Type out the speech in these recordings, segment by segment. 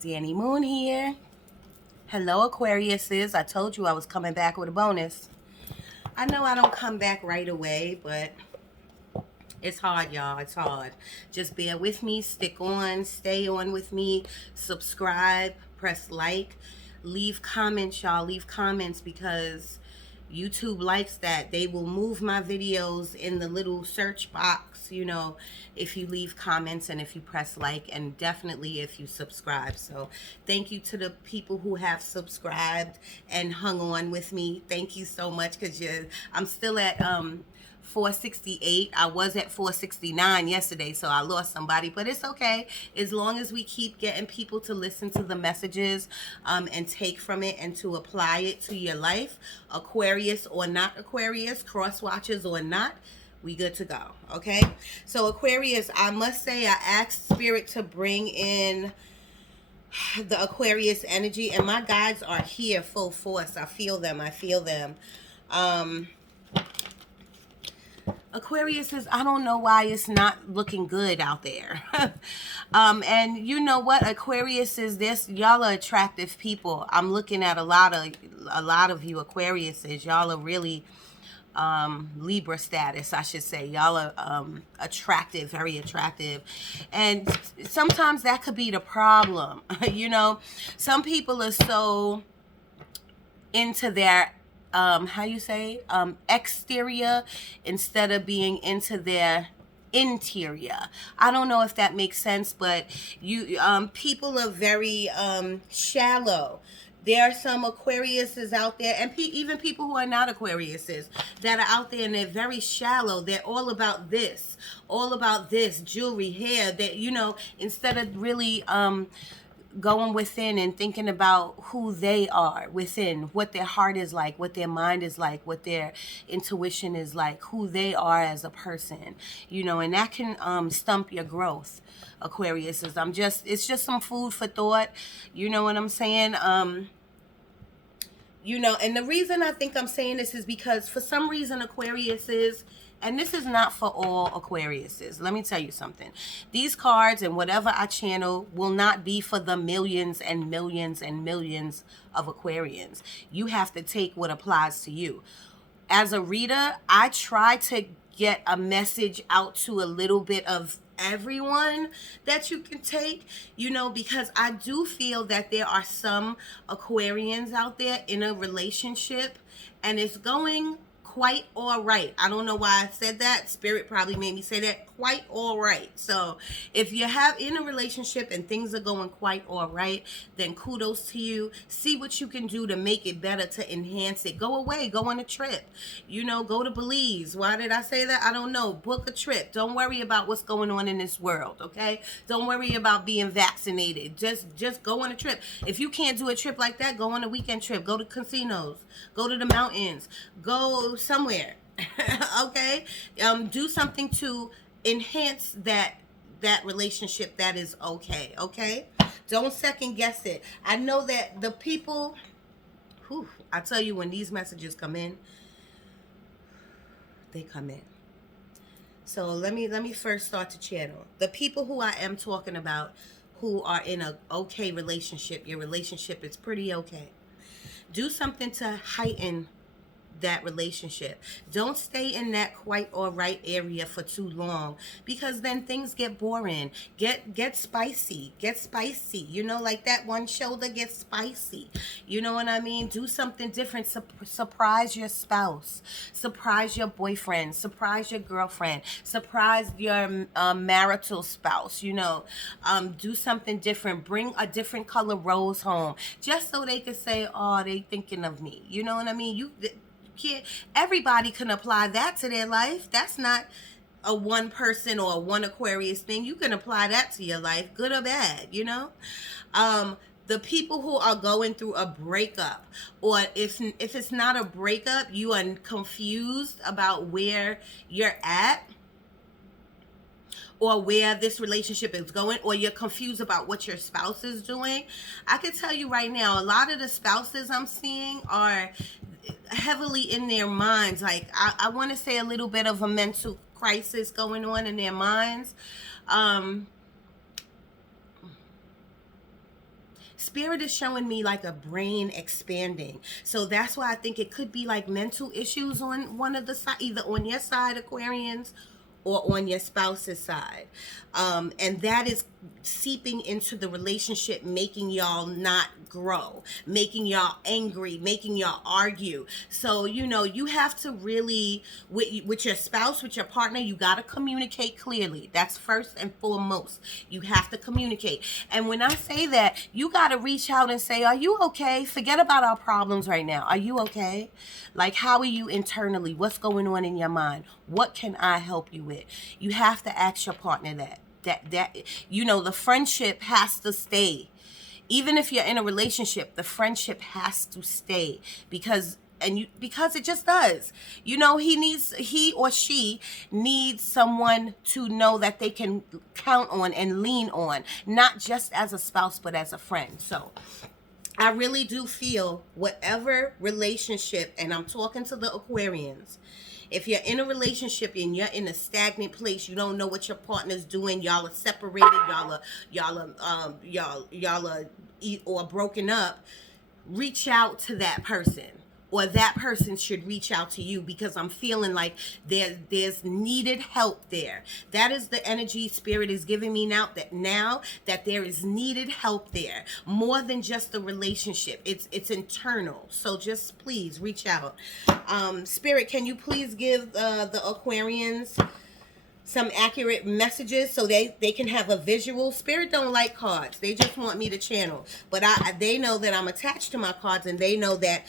Danny Moon here. Hello, Aquariuses. I told you I was coming back with a bonus. I know I don't come back right away, but it's hard, y'all. It's hard. Just bear with me. Stick on. Stay on with me. Subscribe. Press like. Leave comments, y'all. Leave comments because YouTube likes that. They will move my videos in the little search box, you know, if you leave comments and if you press like, and definitely if you subscribe. So thank you to the people who have subscribed and hung on with me. Thank you so much, because I'm still at 468. I was at 469 yesterday, so I lost somebody, but it's okay as long as we keep getting people to listen to the messages and take from it and to apply it to your life. Aquarius or not Aquarius, cross watchers or not, we good to go. Okay, so Aquarius, I must say I asked Spirit to bring in the Aquarius energy, and my guides are here full force. I feel them. Aquarius is, I don't know why it's not looking good out there. And you know what, Aquarius is this, y'all are attractive people. I'm looking at a lot of you Aquariuses. Y'all are really Libra status, I should say. Y'all are attractive, very attractive. And sometimes that could be the problem. You know, some people are so into their how you say exterior instead of being into their interior. I don't know if that makes sense, but you people are very shallow. There are some Aquariuses out there, and even people who are not Aquariuses that are out there, and they're very shallow. They're all about this, jewelry, hair, that, you know, instead of really going within and thinking about who they are within, what their heart is like, what their mind is like, what their intuition is like, who they are as a person, you know, and that can stump your growth, Aquarius. It's just some food for thought, you know what I'm saying? You know, and the reason I think I'm saying this is because for some reason Aquarius is, and this is not for all Aquariuses. Let me tell you something. These cards and whatever I channel will not be for the millions and millions and millions of Aquarians. You have to take what applies to you. As a reader, I try to get a message out to a little bit of everyone that you can take, you know, because I do feel that there are some Aquarians out there in a relationship and it's going quite all right. I don't know why I said that. Spirit probably made me say that. Quite all right. So if you have in a relationship and things are going quite all right, then kudos to you. See what you can do to make it better, to enhance it. Go away. Go on a trip. You know, go to Belize. Why did I say that? I don't know. Book a trip. Don't worry about what's going on in this world, okay? Don't worry about being vaccinated. Just go on a trip. If you can't do a trip like that, go on a weekend trip. Go to casinos. Go to the mountains. Go somewhere. Okay? Do something to enhance that relationship. That is okay? Don't second guess it. I know that the people, I tell you, when these messages come in, they come in. So let me first start to channel. The people who I am talking about, who are in a okay relationship, your relationship is pretty okay. Do something to heighten that relationship. Don't stay in that quite all right area for too long, because then things get boring. Get spicy. You know, like that one shoulder gets spicy. You know what I mean? Do something different. Surprise your spouse. Surprise your boyfriend. Surprise your girlfriend. Surprise your marital spouse. You know, do something different. Bring a different color rose home, just so they can say, "Oh, they thinking of me." You know what I mean? Everybody can apply that to their life. That's not a one person or a one Aquarius thing. You can apply that to your life, good or bad, you know? The people who are going through a breakup, or if it's not a breakup, you are confused about where you're at, or where this relationship is going, or you're confused about what your spouse is doing. I can tell you right now, a lot of the spouses I'm seeing are heavily in their minds. Like, I want to say a little bit of a mental crisis going on in their minds. Spirit is showing me like a brain expanding. So that's why I think it could be like mental issues on one of the side, either on your side, Aquarians, or on your spouse's side. And that is seeping into the relationship, making y'all not grow, making y'all angry, making y'all argue. So, you know, you have to really, with your spouse, with your partner, you got to communicate clearly. That's first and foremost. You have to communicate. And when I say that, you got to reach out and say, are you okay? Forget about our problems right now. Are you okay? Like, how are you internally? What's going on in your mind? What can I help you with? You have to ask your partner that. You know, the friendship has to stay. Even if you're in a relationship, the friendship has to stay because it just does. You know, he or she needs someone to know that they can count on and lean on, not just as a spouse, but as a friend. So I really do feel whatever relationship, and I'm talking to the Aquarians, if you're in a relationship and you're in a stagnant place, you don't know what your partner's doing, y'all are separated, y'all are or broken up, reach out to that person. Or that person should reach out to you, because I'm feeling like there's needed help there. That is the energy Spirit is giving me now that there is needed help there. More than just the relationship. It's internal. So just please reach out. Spirit, can you please give the Aquarians some accurate messages so they can have a visual? Spirit don't like cards. They just want me to channel. But they know that I'm attached to my cards, and they know that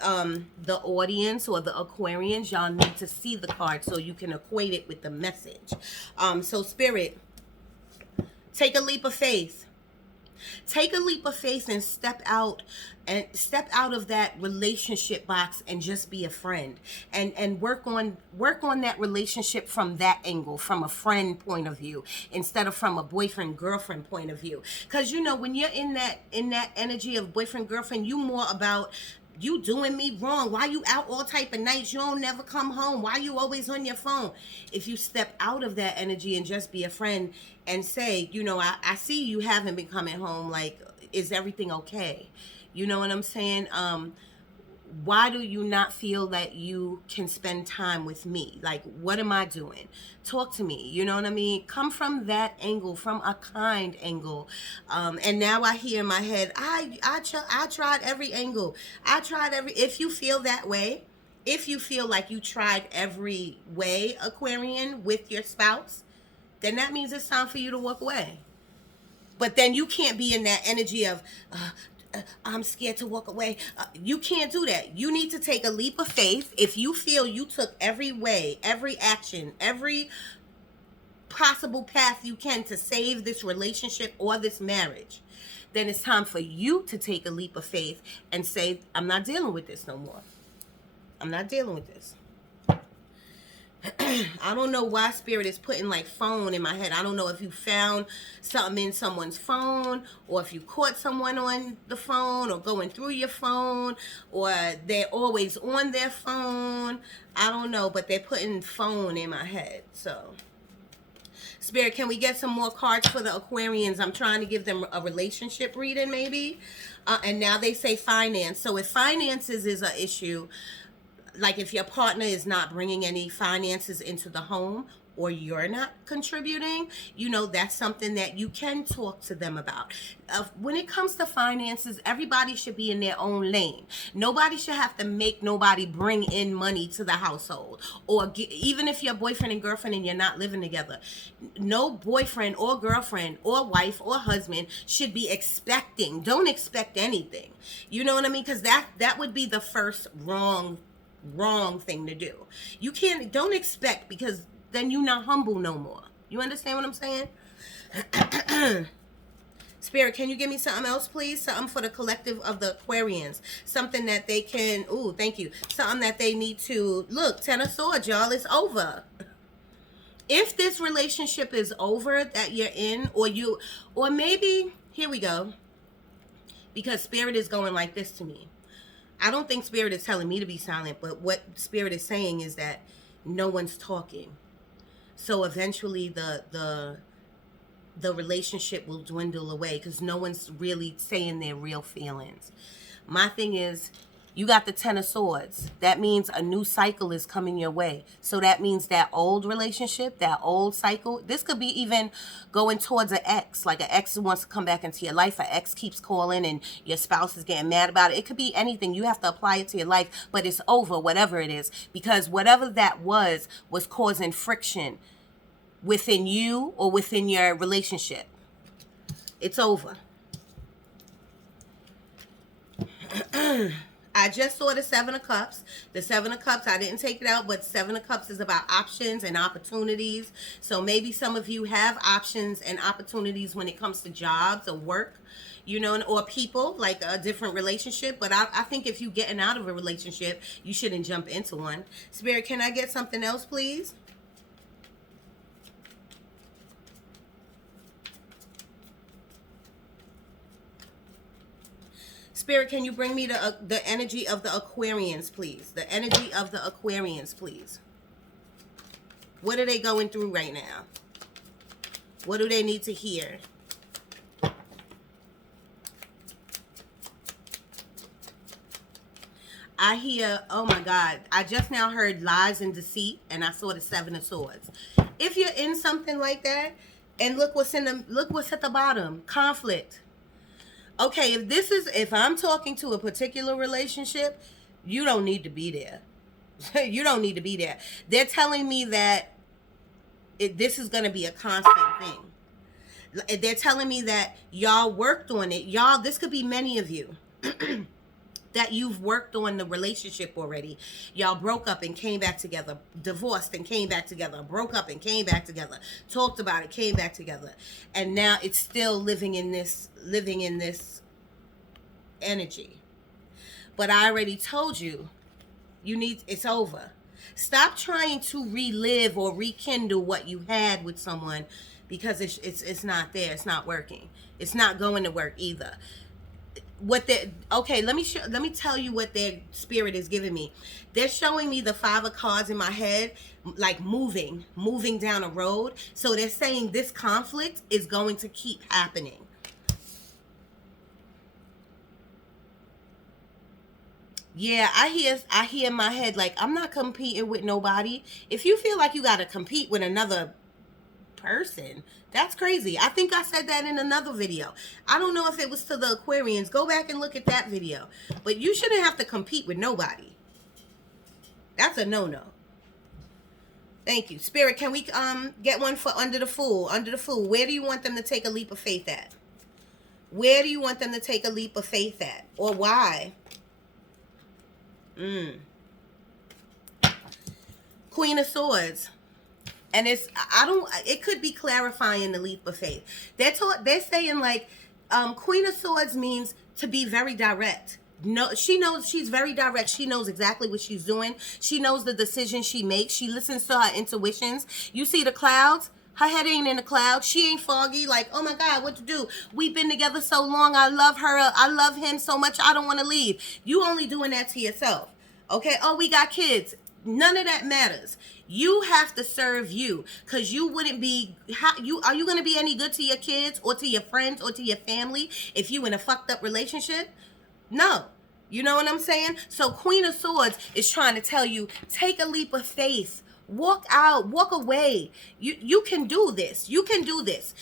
the audience or the Aquarians, y'all need to see the card so you can equate it with the message. So Spirit, take a leap of faith. Take a leap of faith and step out of that relationship box and just be a friend, and work on that relationship from that angle, from a friend point of view, instead of from a boyfriend girlfriend point of view. Because you know, when you're in that energy of boyfriend girlfriend, you more about you doing me wrong. Why you out all type of nights? You don't never come home. Why you always on your phone? If you step out of that energy and just be a friend and say, you know, I see you haven't been coming home. Like, is everything okay? You know what I'm saying? Why do you not feel that you can spend time with me? Like, what am I doing? Talk to me. You know what I mean? Come from that angle, from a kind angle. And now I hear in my head, I tried every angle. If you feel that way, if you feel like you tried every way, Aquarian, with your spouse, then that means it's time for you to walk away. But then you can't be in that energy of, I'm scared to walk away. You can't do that. You need to take a leap of faith. If you feel you took every way, every action, every possible path you can to save this relationship or this marriage, then it's time for you to take a leap of faith and say, I'm not dealing with this no more. I'm not dealing with this. I don't know why Spirit is putting like phone in my head. I don't know if you found something in someone's phone, or if you caught someone on the phone, or going through your phone, or they're always on their phone. I don't know, but they're putting phone in my head. So Spirit, can we get some more cards for the Aquarians? I'm trying to give them a relationship reading maybe. And now they say finance. So if finances is an issue, like if your partner is not bringing any finances into the home, or you're not contributing, you know, that's something that you can talk to them about. When it comes to finances, everybody should be in their own lane. Nobody should have to make nobody bring in money to the household. Or even if you're boyfriend and girlfriend and you're not living together, no boyfriend or girlfriend or wife or husband should be expecting. Don't expect anything. You know what I mean? Because that would be the first wrong thing to do. Don't expect, because then you're not humble no more. You understand what I'm saying? Spirit, can you give me something else, please? Something for the collective of the Aquarians. Something that they can, thank you. Something that they need to, look, Ten of Swords, y'all, it's over. If this relationship is over that you're in, or maybe, here we go. Because Spirit is going like this to me. I don't think Spirit is telling me to be silent, but what Spirit is saying is that no one's talking. So eventually the the relationship will dwindle away because no one's really saying their real feelings. My thing is, you got the Ten of Swords. That means a new cycle is coming your way. So that means that old relationship, that old cycle, this could be even going towards an ex. Like an ex wants to come back into your life. An ex keeps calling and your spouse is getting mad about it. It could be anything. You have to apply it to your life, but it's over, whatever it is. Because whatever that was causing friction within you or within your relationship. It's over. I just saw the Seven of Cups. The Seven of Cups, I didn't take it out, but Seven of Cups is about options and opportunities. So maybe some of you have options and opportunities when it comes to jobs or work, you know, or people, like a different relationship. But I think if you're getting out of a relationship, you shouldn't jump into one. Spirit, can I get something else, please? Spirit, can you bring me the energy of the Aquarians, please? The energy of the Aquarians, please. What are they going through right now? What do they need to hear? I hear, oh my God, I just now heard lies and deceit, and I saw the Seven of Swords. If you're in something like that, and look what's at the bottom, conflict. Okay, if I'm talking to a particular relationship, you don't need to be there. You don't need to be there. They're telling me that this is going to be a constant thing. They're telling me that y'all worked on it. Y'all, this could be many of you. That you've worked on the relationship already. Y'all broke up and came back together, divorced and came back together, broke up and came back together, talked about it, came back together. And now it's still living in this energy. But I already told you, it's over. Stop trying to relive or rekindle what you had with someone because it's not there. It's not working. It's not going to work either. Let me tell you what their spirit is giving me. They're showing me the Five of Cards in my head, like moving down a road. So they're saying this conflict is going to keep happening. Yeah, I hear in my head, like, I'm not competing with nobody. If you feel like you got to compete with another person, that's crazy. I think I said that in another video. I don't know if it was to the Aquarians. Go back and look at that video. But you shouldn't have to compete with nobody. That's a no-no. Thank you. Spirit, can we get one for Under the Fool? Under the Fool, where do you want them to take a leap of faith at? Where do you want them to take a leap of faith at? Or why? Queen of Swords. And it could be clarifying the leap of faith. They're saying, like, Queen of Swords means to be very direct. No, she's very direct. She knows exactly what she's doing. She knows the decisions she makes. She listens to her intuitions. You see the clouds? Her head ain't in the clouds. She ain't foggy, like, oh my God, what to do? We've been together so long. I love her. I love him so much. I don't want to leave. You only doing that to yourself. Okay? Oh, we got kids. None of that matters. You have to serve you, because you wouldn't be, are you going to be any good to your kids or to your friends or to your family if you in a fucked up relationship? No. You know what I'm saying? So Queen of Swords is trying to tell you, take a leap of faith. Walk out, walk away. You can do this. You can do this.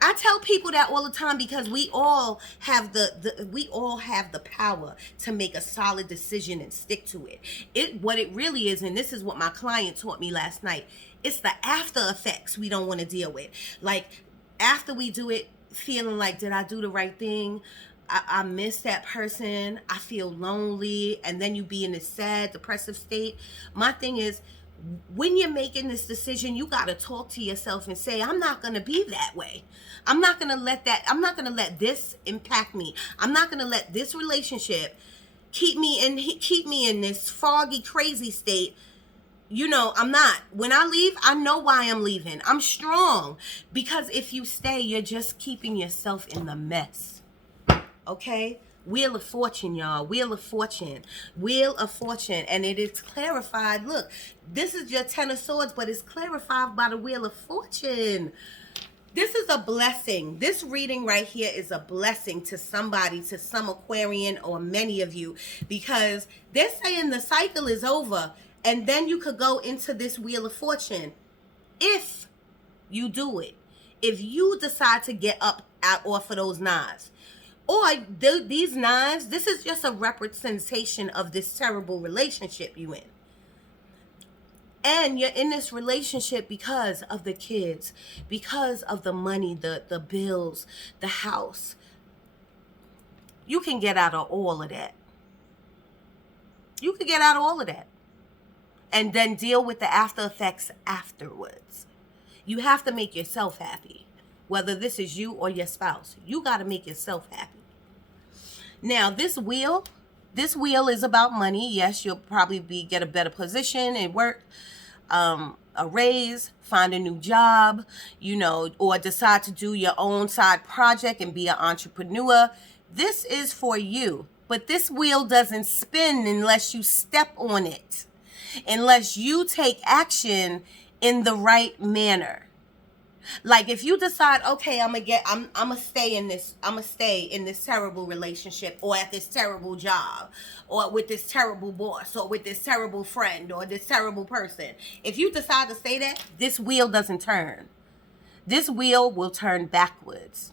I tell people that all the time because we all have the power to make a solid decision and stick to it. What it really is, and this is what my client taught me last night, it's the after effects we don't want to deal with. Like, after we do it, feeling like, did I do the right thing? I miss that person. I feel lonely. And then you be in this sad, depressive state. My thing is, when you're making this decision, you got to talk to yourself and say, I'm not going to be that way. I'm not going to let this impact me. I'm not going to let this relationship keep me in this foggy, crazy state. You know, I'm not. When I leave, I know why I'm leaving. I'm strong. Because if you stay, you're just keeping yourself in the mess. Okay? Wheel of Fortune, y'all. Wheel of Fortune. Wheel of Fortune. And it is clarified. Look, this is your Ten of Swords, but it's clarified by the Wheel of Fortune. This is a blessing. This reading right here is a blessing to somebody, to some Aquarian or many of you, because they're saying the cycle is over, and then you could go into this Wheel of Fortune if you do it. If you decide to get up out off of those knives. Or these knives, this is just a representation of this terrible relationship you in. And you're in this relationship because of the kids, because of the money, the bills, the house. You can get out of all of that. You can get out of all of that. And then deal with the after effects afterwards. You have to make yourself happy. Whether this is you or your spouse. You got to make yourself happy. Now, this wheel is about money. Yes, you'll probably get a better position at work. A raise, find a new job, you know, or decide to do your own side project and be an entrepreneur. This is for you. But this wheel doesn't spin unless you step on it. Unless you take action in the right manner. Like if you decide, okay, I'm gonna stay in this terrible relationship, or at this terrible job, or with this terrible boss, or with this terrible friend, or this terrible person. If you decide to stay there, this wheel doesn't turn. This wheel will turn backwards.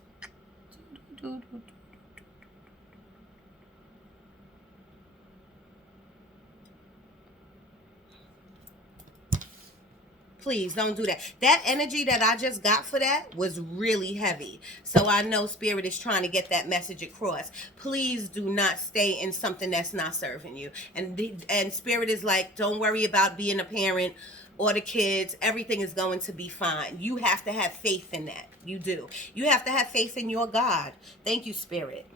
Please don't do that. That energy that I just got for that was really heavy. So I know Spirit is trying to get that message across. Please do not stay in something that's not serving you. And Spirit is like, don't worry about being a parent or the kids. Everything is going to be fine. You have to have faith in that. You do. You have to have faith in your God. Thank you, Spirit.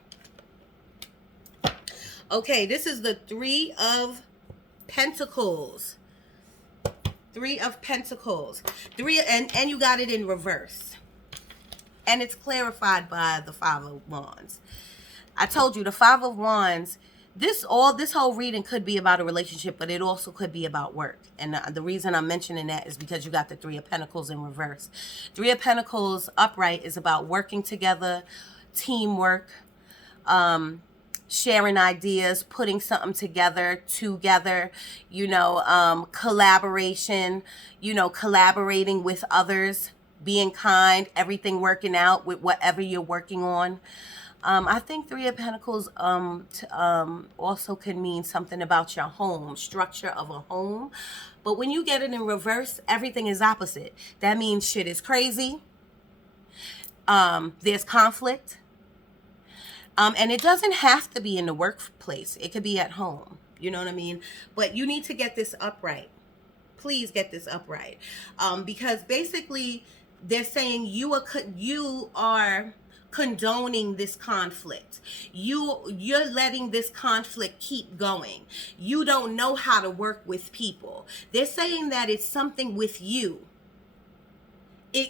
Okay, this is the Three of Pentacles. Three of Pentacles. And you got it in reverse. And it's clarified by the Five of Wands. I told you the Five of Wands, this whole reading could be about a relationship, but it also could be about work. And the reason I'm mentioning that is because you got the Three of Pentacles in reverse. Three of Pentacles upright is about working together, teamwork, sharing ideas, putting something together, you know, collaboration, you know, collaborating with others, being kind, everything working out with whatever you're working on. I think Three of Pentacles also can mean something about your home, structure of a home. But when you get it in reverse, everything is opposite. That means shit is crazy. There's conflict. And it doesn't have to be in the workplace. It could be at home. You know what I mean? But you need to get this upright. Please get this upright. Because basically they're saying you are condoning this conflict. You're letting this conflict keep going. You don't know how to work with people. They're saying that it's something with you.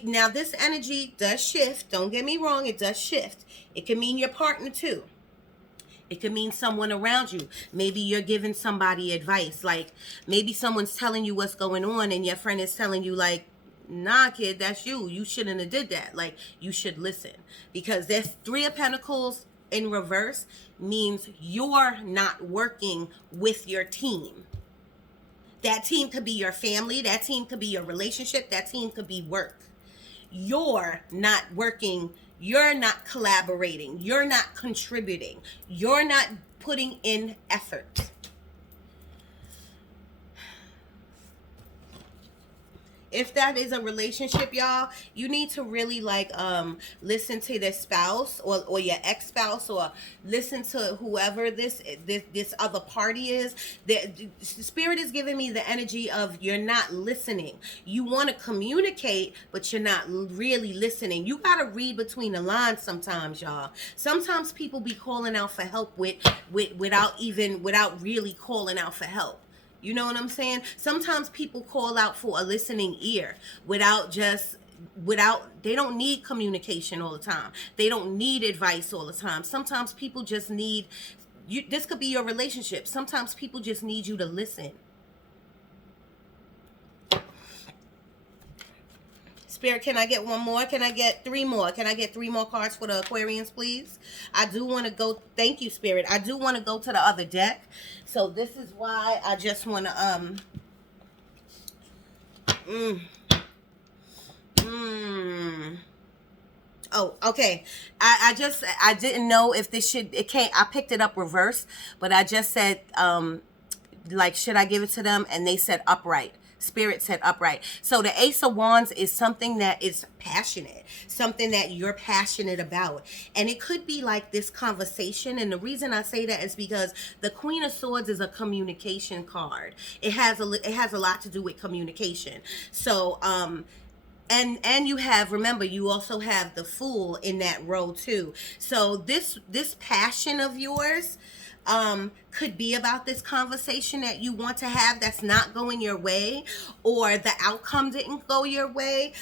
Now, this energy does shift. Don't get me wrong. It does shift. It can mean your partner, too. It can mean someone around you. Maybe you're giving somebody advice. Like, maybe someone's telling you what's going on, and your friend is telling you, like, nah, kid, that's you. You shouldn't have did that. Like, you should listen. Because there's Three of Pentacles in reverse means you're not working with your team. That team could be your family. That team could be your relationship. That team could be work. You're not working, you're not collaborating, you're not contributing, you're not putting in effort. If that is a relationship, y'all, you need to really like listen to their spouse or your ex-spouse, or listen to whoever this other party is. The Spirit is giving me the energy of you're not listening. You want to communicate, but you're not really listening. You got to read between the lines sometimes, y'all. Sometimes people be calling out for help without really calling out for help. You know what I'm saying? Sometimes people call out for a listening ear they don't need communication all the time. They don't need advice all the time. Sometimes people just need you. This could be your relationship. Sometimes people just need you to listen. Spirit, can I get one more? Can I get three more? Can I get three more cards for the Aquarians, please? I do want to go. Thank you, Spirit. I do want to go to the other deck. So this is why I just want to, Oh, okay. I didn't know if this it can't, I picked it up reverse, but I just said, like, should I give it to them? And they said upright. Spirit said upright. So the Ace of Wands is something that is passionate, something that you're passionate about. And it could be like this conversation. And the reason I say that is because the Queen of Swords is a communication card. It has a lot to do with communication. So, and you have, remember, you also have the Fool in that row too. So this passion of yours could be about this conversation that you want to have that's not going your way, or the outcome didn't go your way.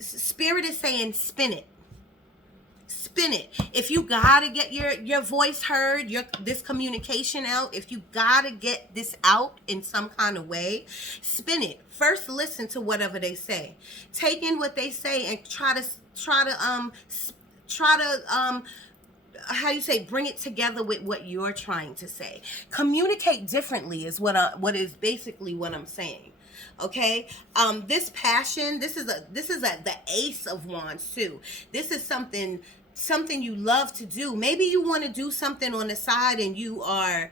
Spirit is saying spin it. Spin it. If you gotta get your voice heard, this communication out, if you gotta get this out in some kind of way, spin it. First, listen to whatever they say. Take in what they say and try to how you say, bring it together with what you're trying to say. Communicate differently is what is basically what I'm saying. Okay, this passion, this is the Ace of Wands too. This is something you love to do. Maybe you want to do something on the side, and you are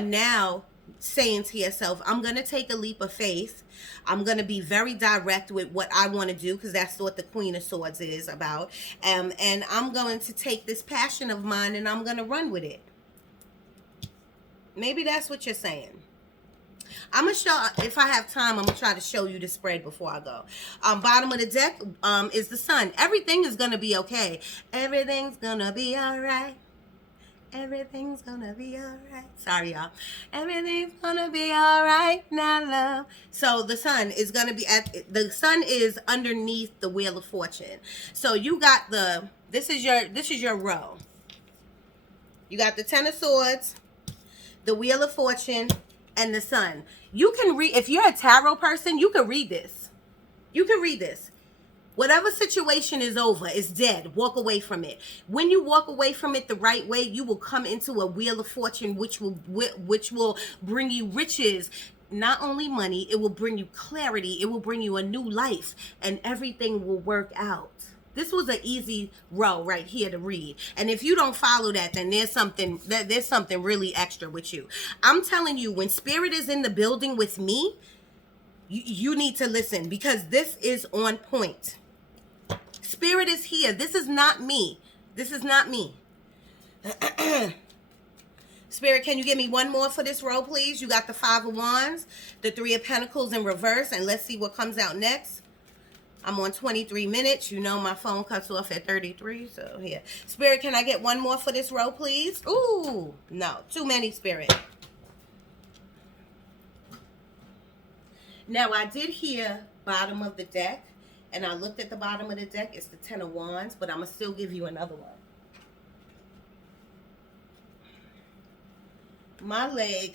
now saying to yourself, I'm going to take a leap of faith. I'm going to be very direct with what I want to do, because that's what the Queen of Swords is about. And I'm going to take this passion of mine and I'm going to run with it. Maybe that's what you're saying. I'm going to show, if I have time, I'm going to try to show you the spread before I go. Bottom of the deck is the Sun. Everything is going to be okay. Everything's going to be all right. Everything's gonna be alright. Sorry, y'all. Everything's gonna be alright now, love. So the Sun is gonna be the Sun is underneath the Wheel of Fortune. So you got this is your row. You got the Ten of Swords, the Wheel of Fortune, and the Sun. You can read, if you're a tarot person, you can read this. You can read this. Whatever situation is over, it's dead. Walk away from it. When you walk away from it the right way, you will come into a Wheel of Fortune, which will bring you riches. Not only money, it will bring you clarity. It will bring you a new life, and everything will work out. This was an easy row right here to read. And if you don't follow that, then there's something really extra with you. I'm telling you, when Spirit is in the building with me, you need to listen, because this is on point. Spirit is here. This is not me. This is not me. Spirit, can you give me one more for this row, please? You got the Five of Wands, the Three of Pentacles in reverse, and let's see what comes out next. I'm on 23 minutes. You know my phone cuts off at 33, so here. Spirit, can I get one more for this row, please? Ooh, no. Too many, Spirit. Now, I did hear bottom of the deck, and I looked at the bottom of the deck. It's the Ten of Wands, but I'm going to still give you another one. My leg,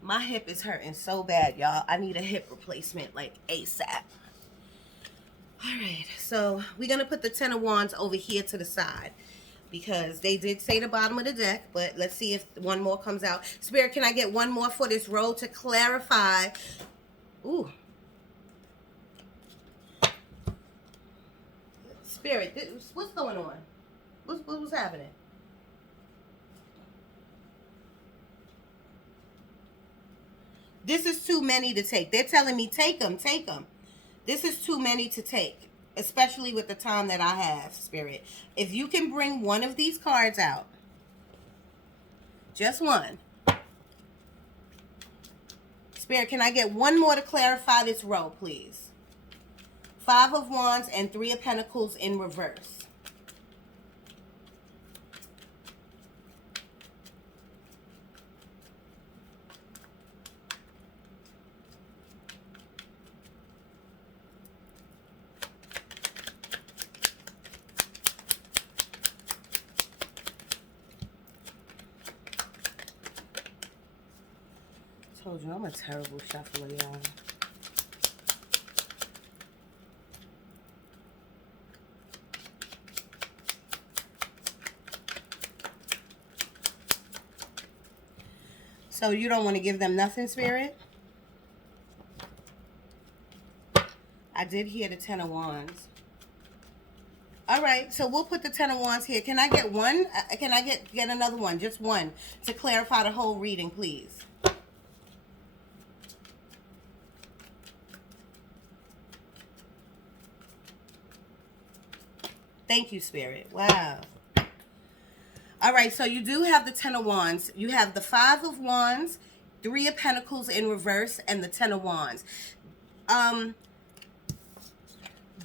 my hip is hurting so bad, y'all. I need a hip replacement, like ASAP. All right, so we're going to put the Ten of Wands over here to the side, because they did say the bottom of the deck, but let's see if one more comes out. Spirit, can I get one more for this row to clarify? Ooh. Spirit, what's going on? What's happening? This is too many to take. They're telling me take them, take them. This is too many to take, especially with the time that I have, Spirit. If you can bring one of these cards out, just one. Spirit, can I get one more to clarify this row, please? Five of Wands and Three of Pentacles in reverse. Told you I'm a terrible shuffler, y'all. So you don't want to give them nothing, Spirit? I did hear the Ten of Wands. All right, so we'll put the Ten of Wands here. Can I get one? Can I get another one? Just one to clarify the whole reading, please. Thank you, Spirit. Wow. All right, so you do have the Ten of Wands. You have the Five of Wands, Three of Pentacles in reverse, and the Ten of Wands.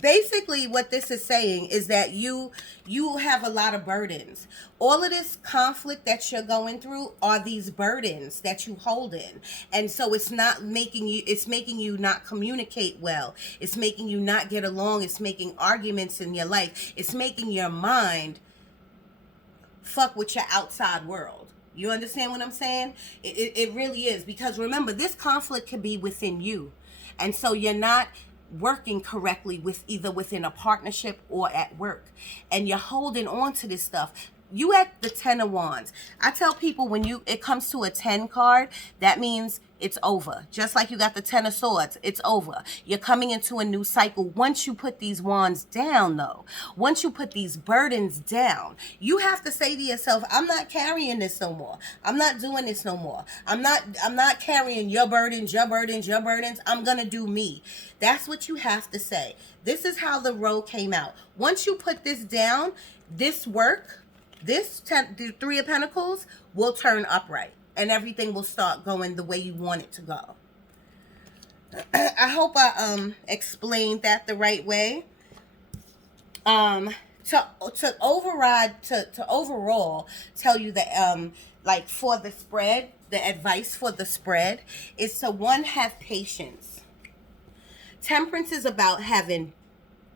Basically what this is saying is that you have a lot of burdens. All of this conflict that you're going through are these burdens that you hold in. And so it's making you not communicate well. It's making you not get along. It's making arguments in your life. It's making your mind fuck with your outside world. You understand what I'm saying? It really is. Because remember, this conflict could be within you. And so you're not working correctly with either within a partnership or at work, and you're holding on to this stuff. You at the Ten of Wands. I tell people when it comes to a 10 card, that means it's over. Just like you got the Ten of Swords, it's over. You're coming into a new cycle. Once you put these wands down, though, once you put these burdens down, you have to say to yourself, I'm not carrying this no more. I'm not doing this no more. I'm not carrying your burdens, your burdens, your burdens. I'm gonna do me. That's what you have to say. This is how the road came out. Once you put this down, this work, the Three of Pentacles will turn upright. And everything will start going the way you want it to go. I hope I explained that the right way. To overall tell you that like for the spread, the advice for the spread is to have patience. Temperance is about having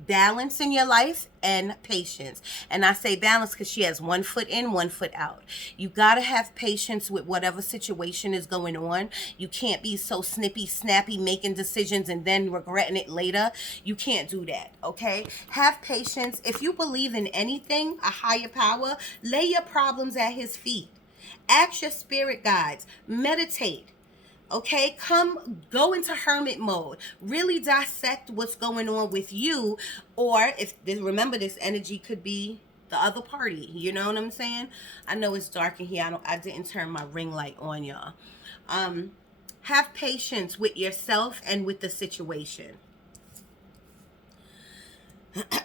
balance in your life and patience. And I say balance because she has 1 foot in, 1 foot out. You got to have patience with whatever situation is going on. You can't be so snippy, snappy, making decisions and then regretting it later. You can't do that, okay? Have patience. If you believe in anything, a higher power, lay your problems at his feet. Ask your spirit guides. Meditate. Okay, go into hermit mode. Really dissect what's going on with you. Or remember, this energy could be the other party. You know what I'm saying? I know it's dark in here. I didn't turn my ring light on, y'all. Have patience with yourself and with the situation.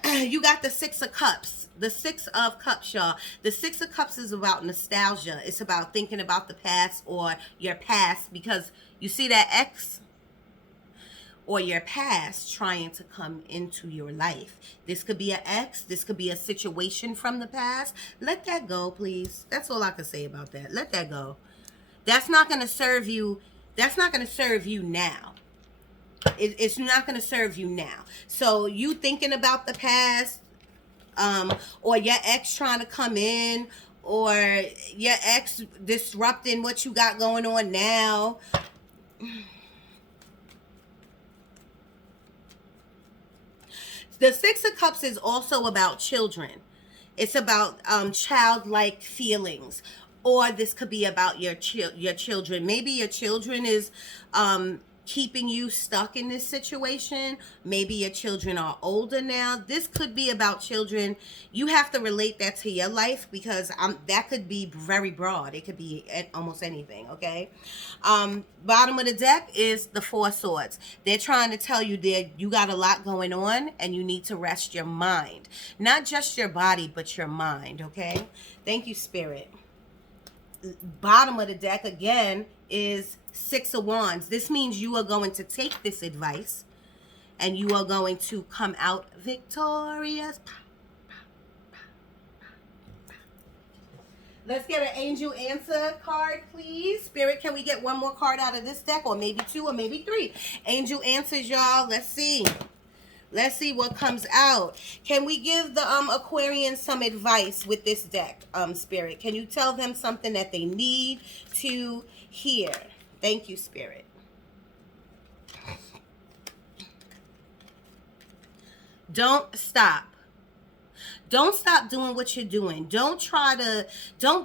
You got the Six of Cups. The Six of Cups, y'all. The Six of Cups is about nostalgia. It's about thinking about the past or your past, because you see that ex or your past trying to come into your life. This could be an ex. This could be a situation from the past. Let that go, please. That's all I can say about that. Let that go. That's not going to serve you. That's not going to serve you now. It's not going to serve you now. So you thinking about the past, or your ex trying to come in, or your ex disrupting what you got going on now. The Six of Cups is also about children. It's about childlike feelings. Or this could be about your children. Maybe your children is keeping you stuck in this situation. Maybe your children are older now. This could be about children. You have to relate that to your life, because that could be very broad. It could be almost anything, okay? Bottom of the deck is the Four Swords. They're trying to tell you that you got a lot going on and you need to rest your mind. Not just your body, but your mind, okay? Thank you, Spirit. Bottom of the deck again is Six of Wands. This means you are going to take this advice and you are going to come out victorious. Let's get an angel answer card, please. Spirit, can we get one more card out of this deck, or maybe 2 or maybe 3? Angel answers, y'all. Let's see. Let's see what comes out. Can we give the Aquarians some advice with this deck, Spirit? Can you tell them something that they need to hear? Thank you, Spirit. Don't stop. Don't stop doing what you're doing. Don't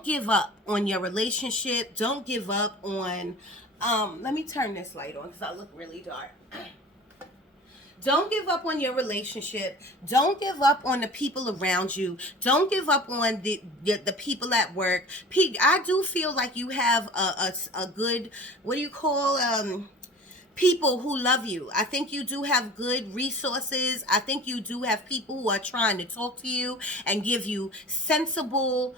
give up on your relationship. Don't give up on, let me turn this light on because I look really dark. Don't give up on your relationship. Don't give up on the people around you. Don't give up on the people at work. I do feel like you have a good, what do you call, people who love you. I think you do have good resources. I think you do have people who are trying to talk to you and give you sensible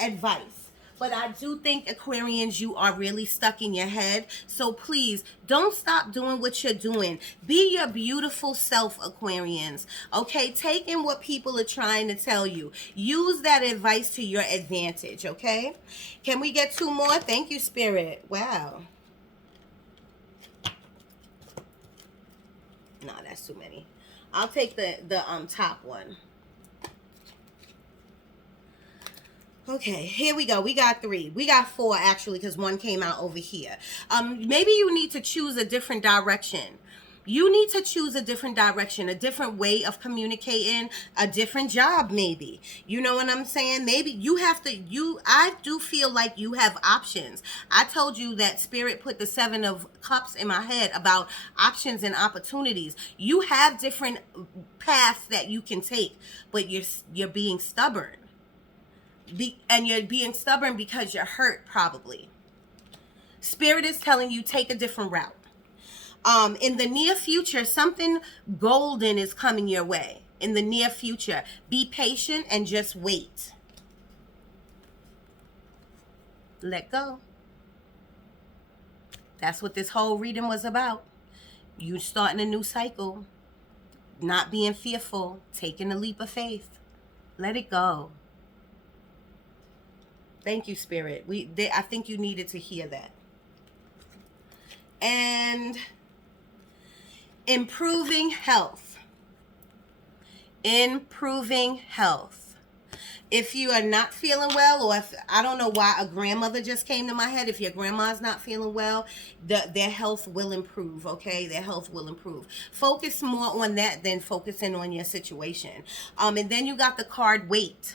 advice. But I do think, Aquarians, you are really stuck in your head. So please, don't stop doing what you're doing. Be your beautiful self, Aquarians. Okay? Take in what people are trying to tell you. Use that advice to your advantage, okay? Can we get 2 more? Thank you, Spirit. Wow. No, that's too many. I'll take the top one. Okay, here we go. We got 3. We got 4 actually, because 1 came out over here. Maybe you need to choose a different direction. You need to choose a different direction, a different way of communicating, a different job maybe. You know what I'm saying? Maybe you have to, I do feel like you have options. I told you that Spirit put the 7 of Cups in my head about options and opportunities. You have different paths that you can take, but you're being stubborn. And you're being stubborn because you're hurt probably. Spirit is telling you take a different route. In the near future, something golden is coming your way. In the near future, be patient and just wait. Let go. That's what this whole reading was about. You starting a new cycle. Not being fearful. Taking a leap of faith. Let it go. Thank you, Spirit. I think you needed to hear that. And improving health. Improving health. If you are not feeling well, or if, I don't know why a grandmother just came to my head. If your grandma's not feeling well, their health will improve, okay? Their health will improve. Focus more on that than focusing on your situation. And then you got the card wait.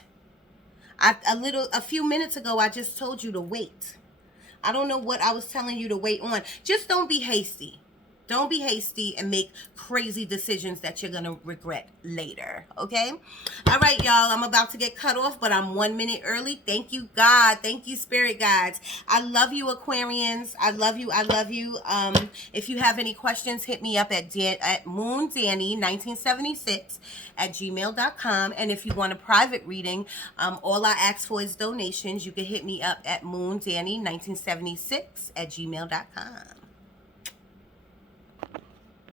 A few minutes ago, I just told you to wait. I don't know what I was telling you to wait on. Just don't be hasty. Don't be hasty and make crazy decisions that you're going to regret later. Okay? All right, y'all. I'm about to get cut off, but I'm 1 minute early. Thank you, God. Thank you, Spirit Guides. I love you, Aquarians. I love you. I love you. If you have any questions, hit me up at moondanni1976@gmail.com. And if you want a private reading, all I ask for is donations. You can hit me up at moondanni1976@gmail.com.